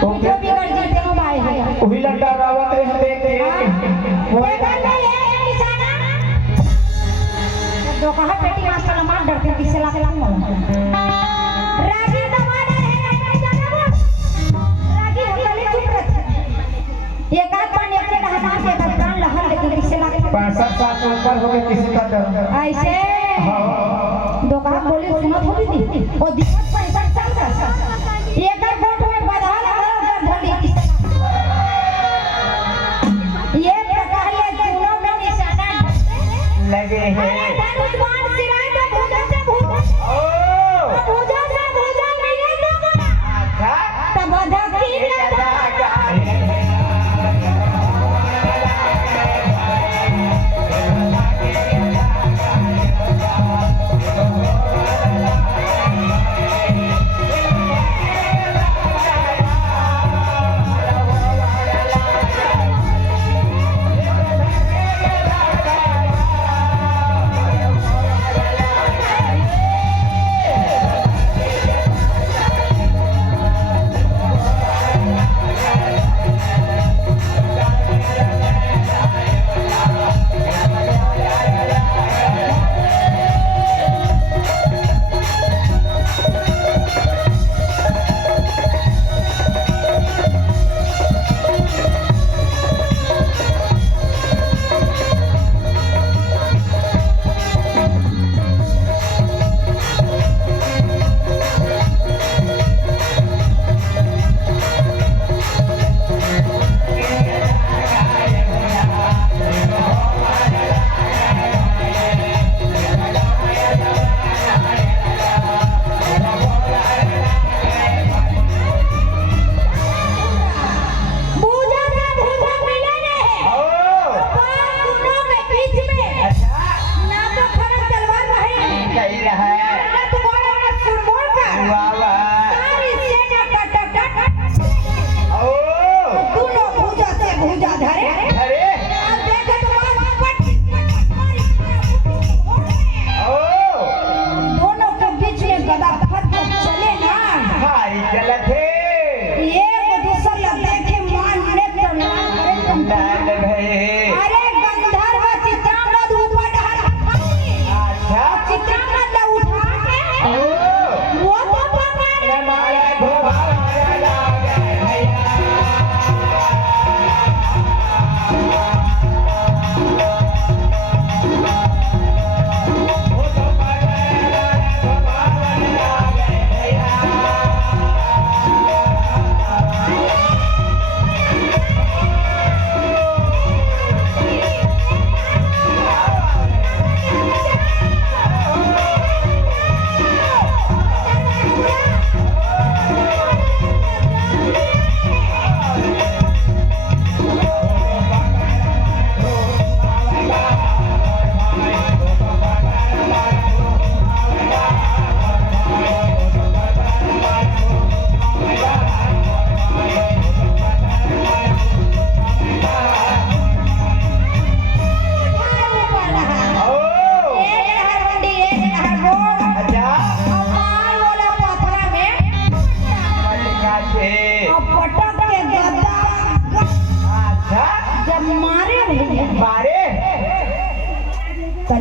जो बिगड़ जाते हो भाई है वही लंडा रावत है देख के देखा नहीं है निशाना जो कहा बेटी मास्टर मार डरते किसे ला के लाऊं रागी दमाना है जाना वो रागी हकले चुप रहती एक आध पानी अपने हटा के प्राण लहर लेके किसे ला के 65 साल ऊपर हो गए किसी का डर ऐसे दो कहा बोली सुनत होती थी और दिक्कत 65 साल का एक एक वोट में बधा लगा धड़ी ये प्रकार ये दोनों में निशाना लगे हैं धनुष्मान सिराय तो भुजा से भुजा मिले तो अच्छा तब बधा की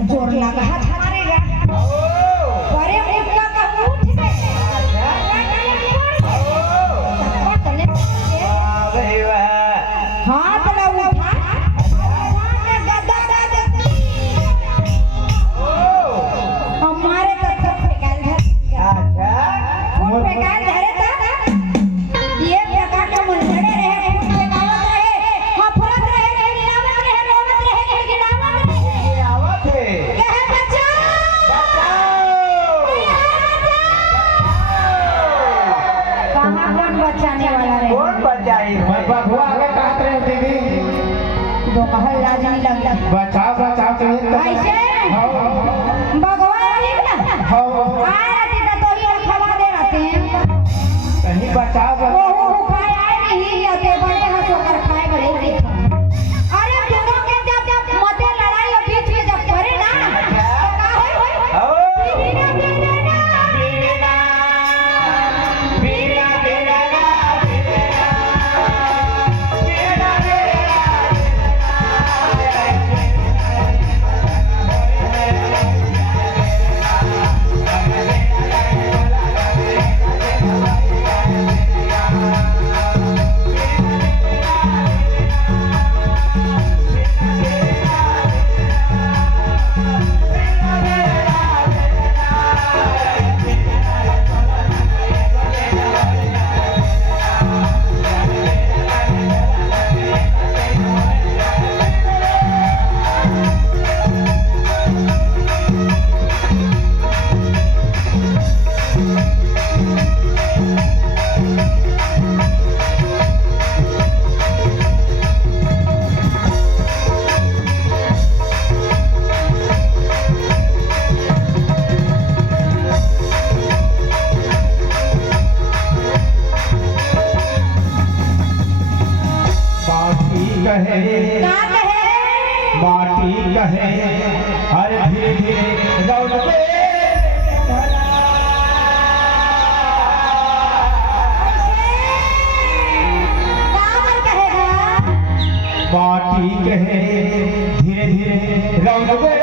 जोर लगा हाथ मारेगा अरे मुक्का का उठ गए हाथ ला उठा गद्दा हमारे तक फेंकाल धर अच्छा फेंकाल धरे था ये प्रकार का मुंडड़े रहे फेंकावत रहे हफरत रहे गिरावत रहे रोवत रहे गिरावत रहे कहे बचाओ कहां कौन बचाने वाला रहे कौन बचाई बबुआ आगे कहत रहे दीदी दो कहल लाज नहीं लगता बचाओ बचाओ ऐसे भगवान ना हो आया दीदा तो ही खवा दे रहते हैं कहीं बचाओ वो खाए आए नहीं आते बड़े हाथ होकर खाए बड़े अरे दोनों के जब मते लड़ाई और बीच में जब पड़े ना क्या होई बीना कहे का कहे माटी कहे अरे धीरे धीरे रौनके माटी कहे धीरे धीरे रौनके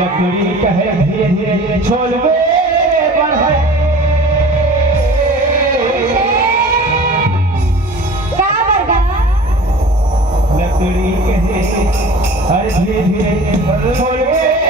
लकड़ी कहे धीरे धीरे छोलवे बढ़े लकड़ी कहे अरे धीरे धीरे छोलवे